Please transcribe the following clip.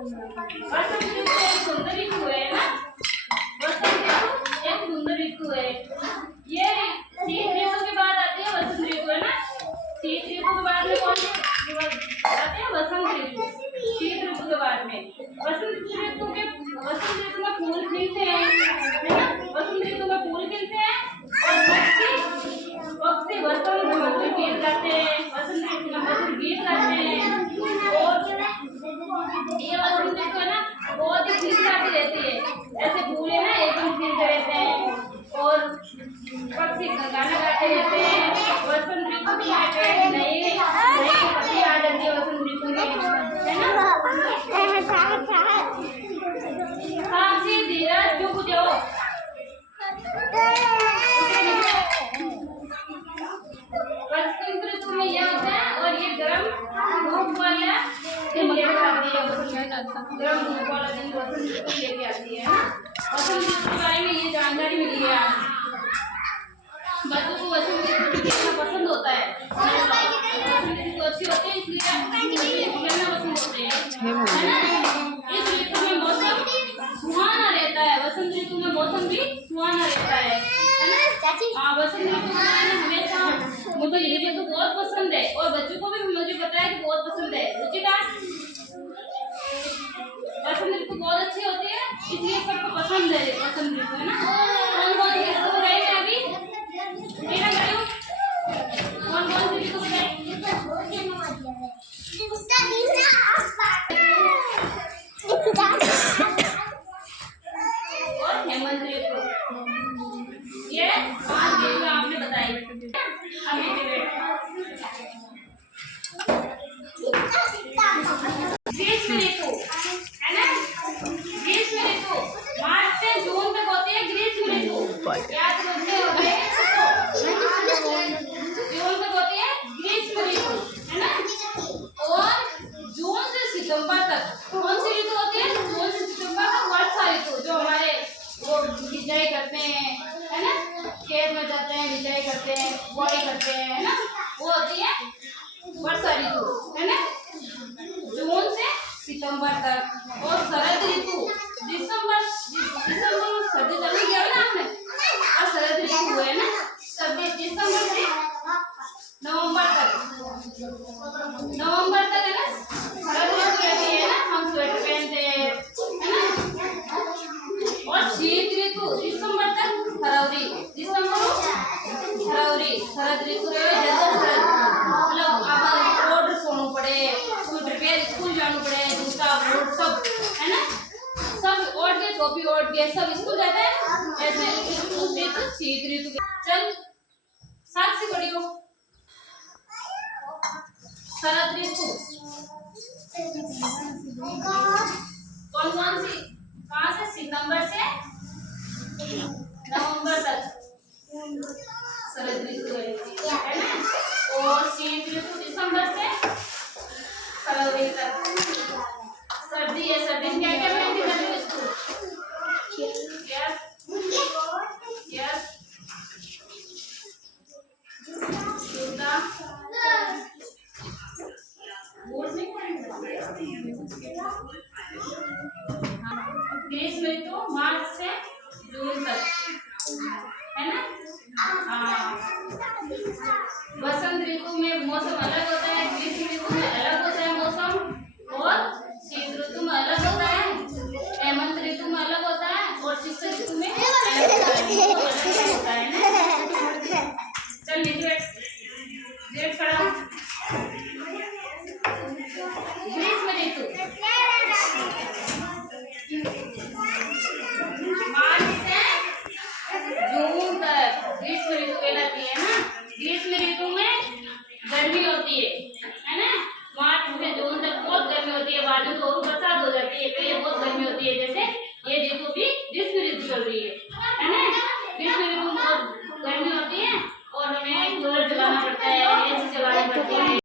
वसंत ऋतु एक सुंदर ऋतु है ना। वसंत ऋतु एक सुंदर ऋतु है। ये शीत ऋतु के बाद आती है वसंत ऋतु, है ना। शीत ऋतु के बाद में कौन सी आते हैं? वसंत ऋतु। शीत ऋतु के बाद में वसंत ऋतु में फूल खिलते हैं, है ना। वसंत ऋतु में फूल खिलते हैं और पक्षी वसंत मधुर गीत गाते हैं। वसंत ऋतु में मधुर गीत गाते हैं और ये वसंत ऋतु है ना बहुत ही खिलखिलाती रहती है। ऐसे फूल है ना एकदम खिलते रहते हैं और पक्षी गाना गाते रहते हैं। वसंत ऋतु में नई पत्ती आ जाती है वसंत ऋतु में, है ना। साक्षी धीरज चुप जाओ। वसंत ऋतु में यह होता है और ये गर्म धूप वाला दिन लेकर आती है। गर्म धूप वाला दिन वसंत ऋतु लेके आती है ना। वसंत ऋतु के बारे में ये जानकारी मिली है आज। बच्चों को वसंत ऋतु खेलना पसंद होता है। वसंत ऋतु अच्छी होती है इसलिए खेलना पसंद होते हैं, है ना। इस ऋतु में मौसम सुहाना रहता है। वसंत ऋतु में मौसम भी सुहाना रहता है ना। हाँ, वसंत ऋतु हमेशा मुझे ये ऋतु बहुत पसंद है और बच्चों को भी मुझे पता है कि बहुत पसंद है। रुचिका, वसंत ऋतु बहुत अच्छी होती है इसलिए सबको पसंद है वसंत ऋतु, है ना। कौन कौन सी ऋतु बताई मैं अभी मेरा गाड़ियों कौन कौन सी ऋतु बताई? और हेमंत ऋतु, ये 5 ऋतु आपने बताई। ग्रीष्म ऋतु, है ना। ग्रीष्म ऋतु मार्च से जून तक होती है ग्रीष्म ऋतु। याद रखते होते जून तक होती है ग्रीष्म ऋतु, है ना। और जून से सितंबर तक कौन सी ऋतु होती है? जून से सितंबर तक वर्षा ऋतु, जो हमारे वो बिजाई करते हैं, है ना। खेत में जाते हैं, बिजाई करते हैं, बुआई करते हैं, है ना। वो होती है वर्षा ऋतु, है ना, जून से सितंबर तक। और शरद ऋतु दिसंबर में सर्दी चली गया ना आपने, और शरद ऋतु है ना सर्दी दिसंबर से नवंबर तक, है ना। शरद ऋतु रहती है ना, हम स्वेटर पहनते हैं, है ना। और शीत ऋतु दिसंबर तक फरवरी, शरद ऋतु मतलब आप ऑर्डर सोनू पड़े, स्वेटर पहन स्कूल जाना पड़े, जूता बूट सब, है ना। सब ओढ़ के टोपी ओढ़ के सब स्कूल जाते हैं। ऐसे ऋतु शीत ऋतु। चल साक्षी पढ़ी हो। शरद ऋतु कौन कौन सी? कहाँ से? सितंबर से नवंबर तक शरद ऋतु है ना। और शीत ऋतु दिसंबर से फरवरी तक। सर्दी है, सर्दी में क्या क्या पहनती है इसको? यस यस, जूता बूट नहीं पहनते। ग्रीष्म ऋतु मार्च से जून तक, है ना। हाँ,